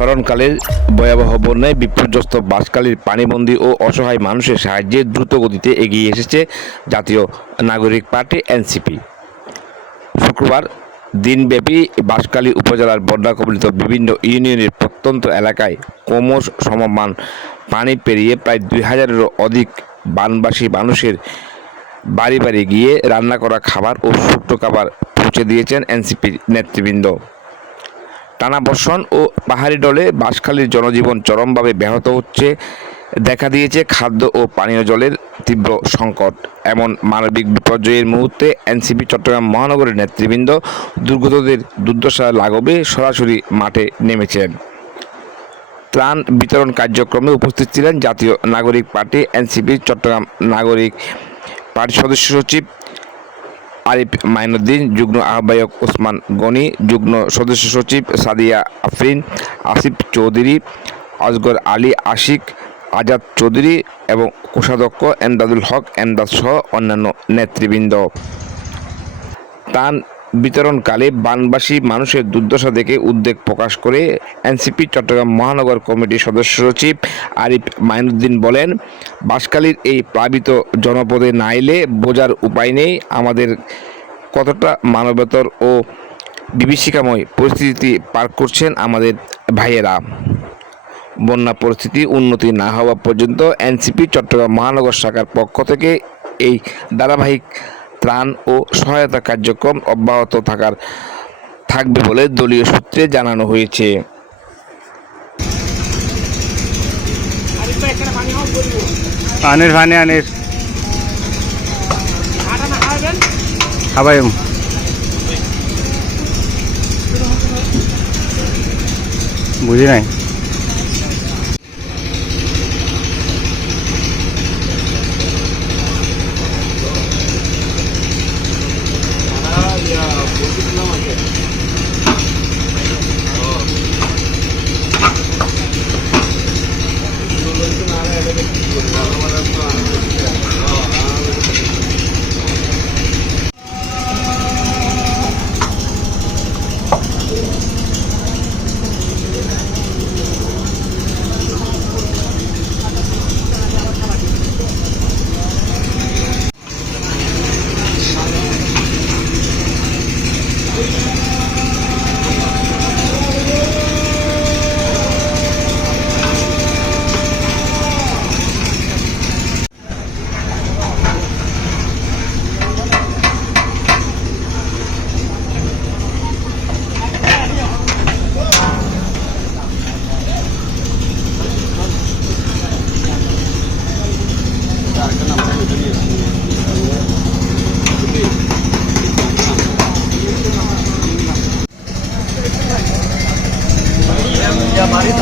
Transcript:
স্মরণকালের ভয়াবহ বন্যায় বিপর্যস্ত বাঁশখালীর পানিবন্দী ও অসহায় মানুষের সাহায্যে দ্রুত গতিতে এগিয়ে এসেছে জাতীয় নাগরিক পার্টি এনসিপি। শুক্রবার দিনব্যাপী বাঁশখালী উপজেলার বন্যা কবলিত বিভিন্ন ইউনিয়নের প্রত্যন্ত এলাকায় ক্রমশ সমমান পানি পেরিয়ে প্রায় 2000-এরও অধিক বানবাসী মানুষের বাড়ি বাড়ি গিয়ে রান্না করা খাবার ও শুকনো খাবার পৌঁছে দিয়েছেন এনসিপির নেতৃবৃন্দ। টানা বর্ষণ ও পাহাড়ি ঢলে বাঁশখালীর জনজীবন চরমভাবে ব্যাহত হচ্ছে, দেখা দিয়েছে খাদ্য ও পানীয় জলের তীব্র সংকট। এমন মানবিক বিপর্যয়ের মুহূর্তে এনসিপি চট্টগ্রাম মহানগরের নেতৃবৃন্দ দুর্গতদের দুর্দশা লাঘবে সরাসরি মাঠে নেমেছেন। ত্রাণ বিতরণ কার্যক্রমে উপস্থিত ছিলেন জাতীয় নাগরিক পার্টি এনসিপির চট্টগ্রাম নাগরিক পার্টি সদস্য সচিব আরিফ মাইনুদ্দিন, যুগ্ম আহ্বায়ক ওসমান গনি, যুগ্ম সদস্য সচিব সাদিয়া আফরিন, আসিফ চৌধুরী, আসগর আলী আশিক, আজাদ চৌধুরী এবং কোষাধ্যক্ষ এমদাদুল হক এমদাদ সহ অন্যান্য নেতৃবৃন্দ। ত্রাণ বিতরণকালে বানবাসী মানুষের দুর্দশা দেখে উদ্বেগ প্রকাশ করে এনসিপি চট্টগ্রাম মহানগর কমিটির সদস্য সচিব আরিফ মাইনুদ্দিন বলেন, বাঁশখালীর এই প্লাবিত জনপদে না এলে বোঝার উপায় নেই আমাদের কতটা মানবেতর ও বিভীষিকাময় পরিস্থিতি পার করছেন আমাদের ভাইয়েরা। বন্যা পরিস্থিতি উন্নতি না হওয়া পর্যন্ত এনসিপি চট্টগ্রাম মহানগর শাখার পক্ষ থেকে এই ধারাবাহিক ত্রাণ ও সহায়তা কার্যক্রম অব্যাহত থাকবে বলে দলীয় সূত্রে জানানো হয়েছে। বুঝি নাই। Ya, mari,